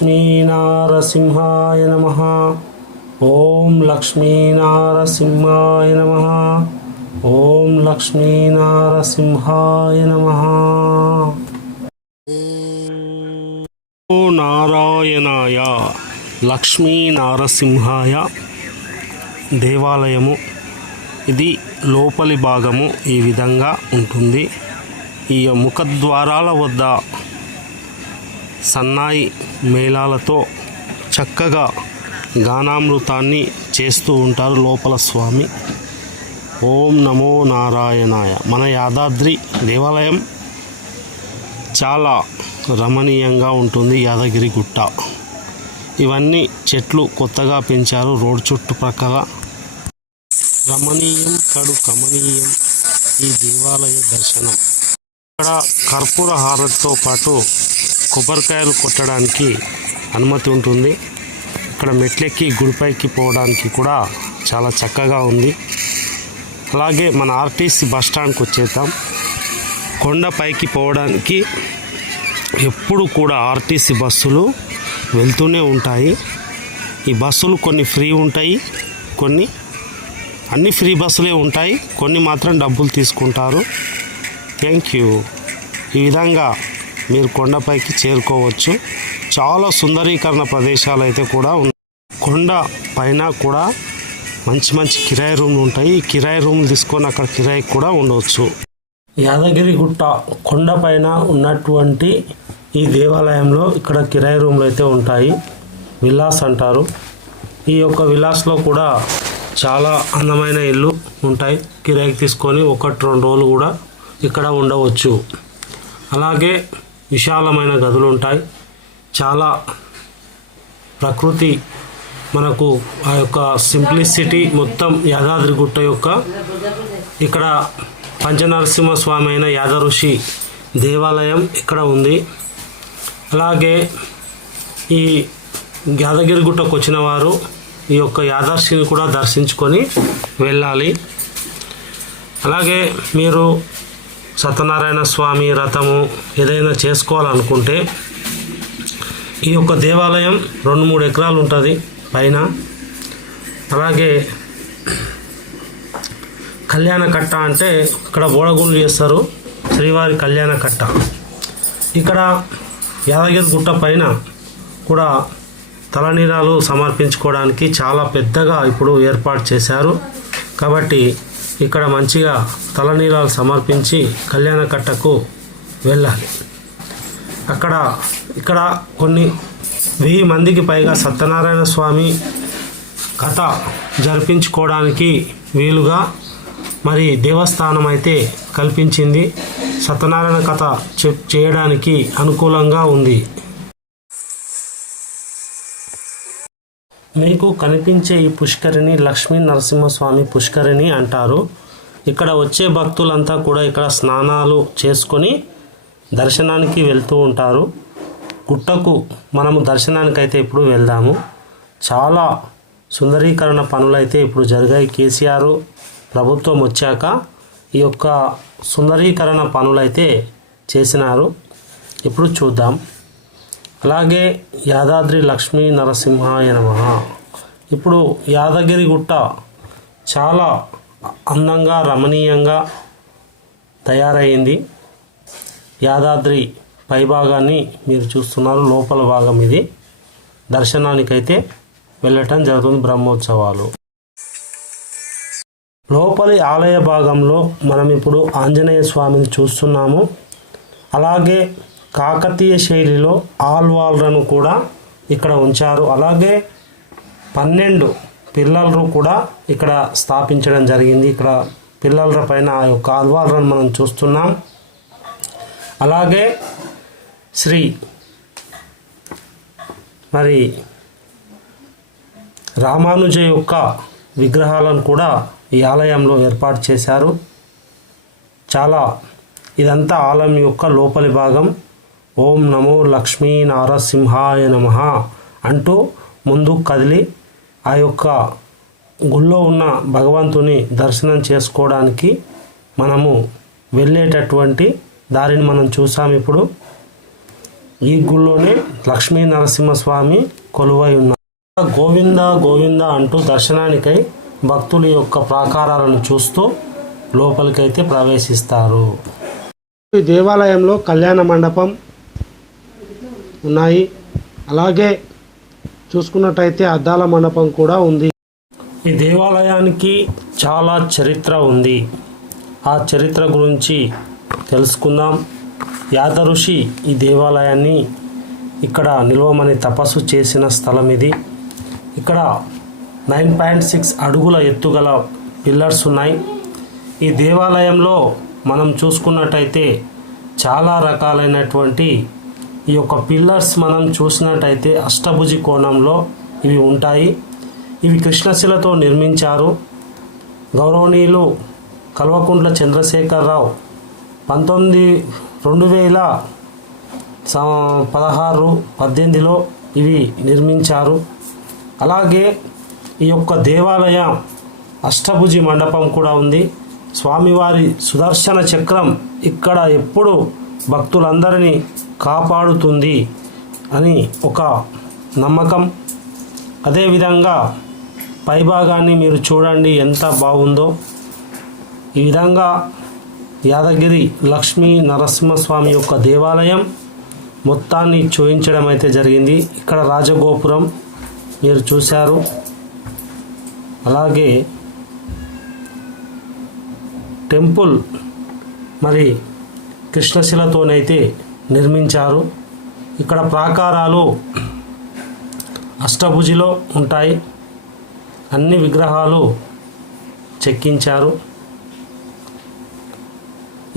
లక్ష్మీనారసింహాయ నమః. ఓం లక్ష్మీనారసింహాయ నమః. ఓం లక్ష్మీనారసింహాయ నమః. ఓ నారాయణాయ. లక్ష్మీనారసింహాయ దేవాలయము. ఇది లోపలి భాగము ఈ విధంగా ఉంటుంది. ఈ ముఖద్వారాల వద్ద సన్నాయి మేళాలతో చక్కగా గానామృతాన్ని చేస్తూ ఉంటారు లోపల స్వామి. ఓం నమో నారాయణాయ. మన యాదాద్రి దేవాలయం చాలా రమణీయంగా ఉంటుంది. యాదగిరి గుట్ట ఇవన్నీ చెట్లు కొత్తగా పెంచారు. రోడ్ చుట్టుప్రక్కల రమణీయం కడు కమనీయం ఈ దేవాలయ దర్శనం. ఇక్కడ కర్పూర హారతితో పాటు కొబ్బరికాయలు కొట్టడానికి అనుమతి ఉంటుంది. ఇక్కడ మెట్లెక్కి గుడిపైకి పోవడానికి కూడా చాలా చక్కగా ఉంది. అలాగే మన ఆర్టీసీ బస్టాండ్కి వచ్చేద్దాం. కొండపైకి పోవడానికి ఎప్పుడు కూడా ఆర్టీసీ బస్సులు వెళ్తూనే ఉంటాయి. ఈ బస్సులు కొన్ని ఫ్రీ ఉంటాయి, కొన్ని అన్ని ఫ్రీ బస్సులే ఉంటాయి, కొన్ని మాత్రం డబ్బులు తీసుకుంటారు. Thank you. ఈ విధంగా మీరు కొండపైకి చేరుకోవచ్చు. చాలా సుందరీకరణ ప్రదేశాలు అయితే కూడా ఉన్నాయి. కొండ పైన కూడా మంచి మంచి కిరాయి రూమ్లు ఉంటాయి. ఈ కిరాయి రూమ్లు తీసుకొని అక్కడ కిరాయి కూడా ఉండవచ్చు. యాదగిరి గుట్ట కొండపైన ఉన్నటువంటి ఈ దేవాలయంలో ఇక్కడ కిరాయి రూమ్లు అయితే ఉంటాయి. విల్లాస్ అంటారు. ఈ యొక్క విల్లాస్లో కూడా చాలా అందమైన ఇల్లు ఉంటాయి. కిరాయికి తీసుకొని 1-2 రోజులు కూడా ఇక్కడ ఉండవచ్చు. అలాగే విశాలమైన గదులు ఉంటాయి. చాలా ప్రకృతి మనకు ఆ యొక్క సింప్లిసిటీ మొత్తం యాదాద్రి గుట్ట యొక్క ఇక్కడ పంచనరసింహ స్వామి అయిన యాదఋషి దేవాలయం ఇక్కడ ఉంది. అలాగే ఈ యాదగిరి గుట్టకు వచ్చిన వారు ఈ యొక్క యాదర్శిని కూడా దర్శించుకొని వెళ్ళాలి. అలాగే మీరు సత్యనారాయణ స్వామి వ్రతము ఏదైనా చేసుకోవాలనుకుంటే ఈ యొక్క దేవాలయం 2-3 ఎకరాలు ఉంటుంది పైన. అలాగే కళ్యాణ కట్ట అంటే ఇక్కడ బోడగుండు చేస్తారు. శ్రీవారి కళ్యాణ కట్ట ఇక్కడ యాదగిరి గుట్ట పైన కూడా తలనీలాలు సమర్పించుకోవడానికి చాలా పెద్దగా ఇప్పుడు ఏర్పాటు చేశారు. కాబట్టి ఇక్కడ మంచిగా తలనీలాలు సమర్పించి కళ్యాణ కట్టకు వెళ్ళాలి. ఇక్కడ కొన్ని 1000 మందికి పైగా సత్యనారాయణ స్వామి కథ జరిపించుకోవడానికి వీలుగా మరి దేవస్థానం అయితే కల్పించింది. సత్యనారాయణ కథ చేయడానికి అనుకూలంగా ఉంది. మీకు కనిపించే ఈ పుష్కరిణి లక్ష్మీ నరసింహస్వామి పుష్కరిణి అంటారు. ఇక్కడ వచ్చే భక్తులంతా కూడా ఇక్కడ స్నానాలు చేసుకొని దర్శనానికి వెళ్తూ ఉంటారు. గుట్టకు మనము దర్శనానికి అయితే ఇప్పుడు వెళ్దాము. చాలా సుందరీకరణ పనులైతే ఇప్పుడు జరిగాయి. కేసీఆర్ ప్రభుత్వం వచ్చాక ఈ యొక్క సుందరీకరణ పనులైతే చేసినారు. ఇప్పుడు చూద్దాం. అలాగే యాదాద్రి లక్ష్మీ నరసింహాయ నమః. ఇప్పుడు యాదగిరి గుట్ట చాలా అందంగా రమణీయంగా తయారైంది. యాదాద్రి పైభాగాన్ని మీరు చూస్తున్నారు. లోపల భాగం ఇది. దర్శనానికైతే వెళ్ళటం జరుగుతుంది. బ్రహ్మోత్సవాలు లోపలి ఆలయ భాగంలో మనం ఇప్పుడు ఆంజనేయ స్వామిని చూస్తున్నాము. అలాగే కాకతీయ శైలిలో ఆల్వార్లను కూడా ఇక్కడ ఉంచారు. అలాగే 12 పిల్లర్లు కూడా ఇక్కడ స్థాపించడం జరిగింది. ఇక్కడ పిల్లర్ల పైన ఆ యొక్క ఆల్వార్లను మనం చూస్తున్నాం. అలాగే మరి రామానుజ యొక్క విగ్రహాలను కూడా ఈ ఆలయంలో ఏర్పాటు చేశారు. ఇదంతా ఆలయం యొక్క లోపలి భాగం. ఓం నమో లక్ష్మీ నారసింహాయ నమః అంటూ ముందుకు కదిలి ఆ యొక్క గుళ్ళో ఉన్న భగవంతుని దర్శనం చేసుకోవడానికి మనము వెళ్ళేటటువంటి దారిని మనం చూసాం. ఇప్పుడు ఈ గుళ్ళోనే లక్ష్మీ నరసింహస్వామి కొలువై ఉన్నారు. గోవింద గోవింద అంటూ దర్శనానికై భక్తుల యొక్క ప్రాకారాలను చూస్తూ లోపలికైతే ప్రవేశిస్తారు. ఈ దేవాలయంలో కళ్యాణ మండపం ఉన్నాయి. అలాగే చూసుకున్నట్టయితే అద్దాల మండపం కూడా ఉంది. ఈ దేవాలయానికి చాలా చరిత్ర ఉంది. ఆ చరిత్ర గురించి తెలుసుకుందాం. యాద ఋషి ఈ దేవాలయాన్ని ఇక్కడ నిల్వమని తపస్సు చేసిన స్థలం ఇది. ఇక్కడ 9.6 అడుగుల ఎత్తుగల పిల్లర్స్ ఉన్నాయి. ఈ దేవాలయంలో మనం చూసుకున్నట్టయితే చాలా రకాలైనటువంటి ఈ యొక్క పిల్లర్స్ మనం చూసినట్టయితే అష్టభుజి కోణంలో ఇవి ఉంటాయి. ఇవి కృష్ణశిలతో నిర్మించారు. గౌరవనీయులు కల్వకుంట్ల చంద్రశేఖరరావు 2016-18లో ఇవి నిర్మించారు. అలాగే ఈ యొక్క దేవాలయ అష్టభుజి మండపం కూడా ఉంది. స్వామివారి సుదర్శన చక్రం ఇక్కడ ఎప్పుడు భక్తులందరినీ కాపాడుతుంది అని ఒక నమ్మకం. అదేవిధంగా పైభాగాన్ని మీరు చూడండి ఎంత బాగుందో. ఈ విధంగా యాదగిరి లక్ష్మీ నరసింహస్వామి యొక్క దేవాలయం మొత్తాన్ని చూపించడం అయితే జరిగింది. ఇక్కడ రాజగోపురం మీరు చూశారు. అలాగే టెంపుల్ మరి కృష్ణశిలతోనైతే నిర్మించారు. ఇక్కడ ప్రాకారాలు అష్టభుజిలో ఉంటాయి. అన్ని విగ్రహాలు చెక్కించారు.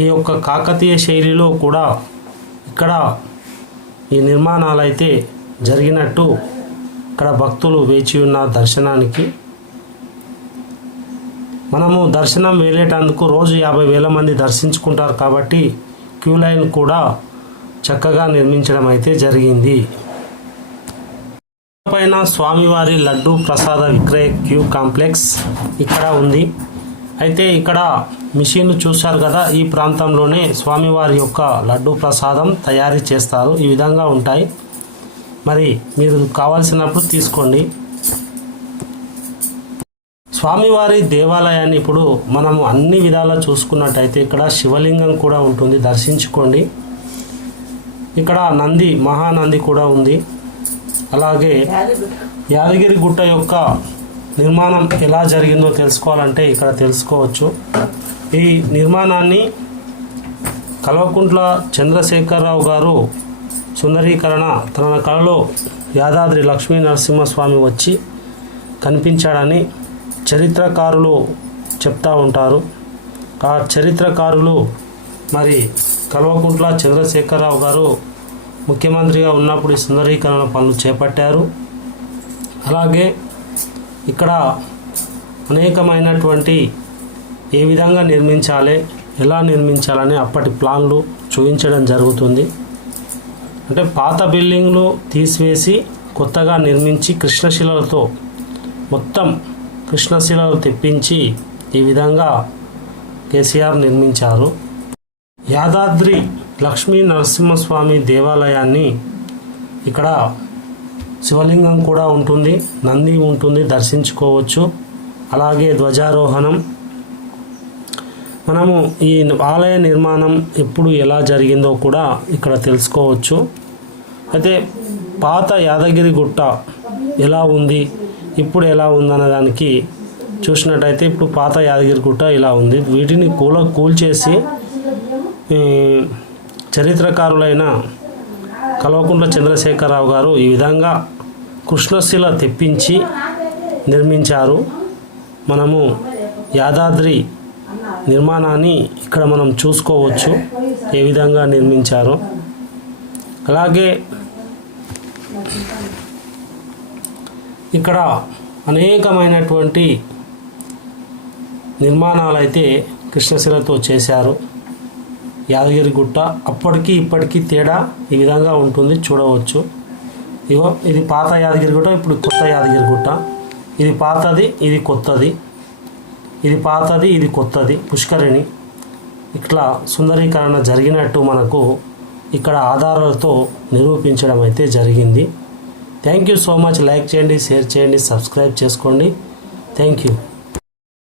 ఈ యొక్క కాకతీయ శైలిలో కూడా ఇక్కడ ఈ నిర్మాణాలు అయితే జరిగినట్టు ఇక్కడ భక్తులు వేచి ఉన్న దర్శనానికి. మనము దర్శనం వెళ్ళేటందుకు రోజు 50,000 మంది దర్శించుకుంటారు కాబట్టి క్యూ లైన్ కూడా చక్కగా నిర్మించడం అయితే జరిగింది. పైన స్వామివారి లడ్డు ప్రసాద విక్రయ క్యూ కాంప్లెక్స్ ఇక్కడ ఉంది. అయితే ఇక్కడ మిషన్ చూశారు కదా, ఈ ప్రాంతంలోనే స్వామివారి యొక్క లడ్డు ప్రసాదం తయారీ చేస్తారు. ఈ విధంగా ఉంటాయి. మరి మీరు కావాల్సినప్పుడు తీసుకోండి. స్వామివారి దేవాలయాన్ని ఇప్పుడు మనము అన్ని విధాలా చూసుకున్నట్టయితే ఇక్కడ శివలింగం కూడా ఉంటుంది, దర్శించుకోండి. ఇక్కడ నంది మహానంది కూడా ఉంది. అలాగే యాదగిరి గుట్ట యొక్క నిర్మాణం ఎలా జరిగిందో తెలుసుకోవాలంటే ఇక్కడ తెలుసుకోవచ్చు. ఈ నిర్మాణాన్ని కల్వకుంట్ల చంద్రశేఖరరావు గారు సుందరీకరణ తన కళలో యాదాద్రి లక్ష్మీ నరసింహస్వామి వచ్చి కనిపించాడని చరిత్రకారులు చెప్తూ ఉంటారు. ఆ చరిత్రకారులు మరి కల్వకుంట్ల చంద్రశేఖరరావు గారు ముఖ్యమంత్రిగా ఉన్నప్పుడు ఈ సుందరీకరణ పనులు చేపట్టారు. అలాగే ఇక్కడ అనేకమైనటువంటి ఏ విధంగా నిర్మించాలి, ఎలా నిర్మించాలని అప్పటి ప్లాన్లు చూపించడం జరుగుతుంది. అంటే పాత బిల్డింగ్లు తీసివేసి కొత్తగా నిర్మించి కృష్ణశిలలతో మొత్తం కృష్ణశిలలు తెప్పించి ఈ విధంగా కేసీఆర్ నిర్మించారు. యాదాద్రి లక్ష్మీ నరసింహస్వామి దేవాలయాన్ని ఇక్కడ శివలింగం కూడా ఉంటుంది, నంది ఉంటుంది, దర్శించుకోవచ్చు. అలాగే ధ్వజారోహణం. మనము ఈ ఆలయ నిర్మాణం ఎప్పుడు ఎలా జరిగిందో కూడా ఇక్కడ తెలుసుకోవచ్చు. అయితే పాత యాదగిరి గుట్ట ఎలా ఉంది, ఇప్పుడు ఎలా ఉందన్న దానికి చూసినట్టయితే ఇప్పుడు పాత యాదగిరి గుట్ట ఇలా ఉంది. వీటిని కూల్చేసి చరిత్రకారులైన కల్వకుంట్ల చంద్రశేఖరరావు గారు ఈ విధంగా కృష్ణశిల తెప్పించి నిర్మించారు. మనము యాదాద్రి నిర్మాణాన్ని ఇక్కడ మనం చూసుకోవచ్చు ఏ విధంగా నిర్మించారో. అలాగే ఇక్కడ అనేకమైనటువంటి నిర్మాణాలు అయితే కృష్ణశిలతో చేశారు. యాదగిరి గుట్ట అప్పటికి ఇప్పటికీ తేడా ఈ విధంగా ఉంటుంది, చూడవచ్చు. ఇగో ఇది పాత యాదగిరి గుట్ట, ఇప్పుడు కొత్త యాదగిరి గుట్ట. ఇది పాతది, ఇది కొత్తది. ఇది పాతది, ఇది కొత్తది. పుష్కరిణి ఇట్లా సుందరీకరణ జరిగినట్టు మనకు ఇక్కడ ఆధారాలతో నిరూపించడం అయితే జరిగింది. Thank you so much. Like చేయండి, షేర్ చేయండి, సబ్స్క్రైబ్ చేసుకోండి. Thank you.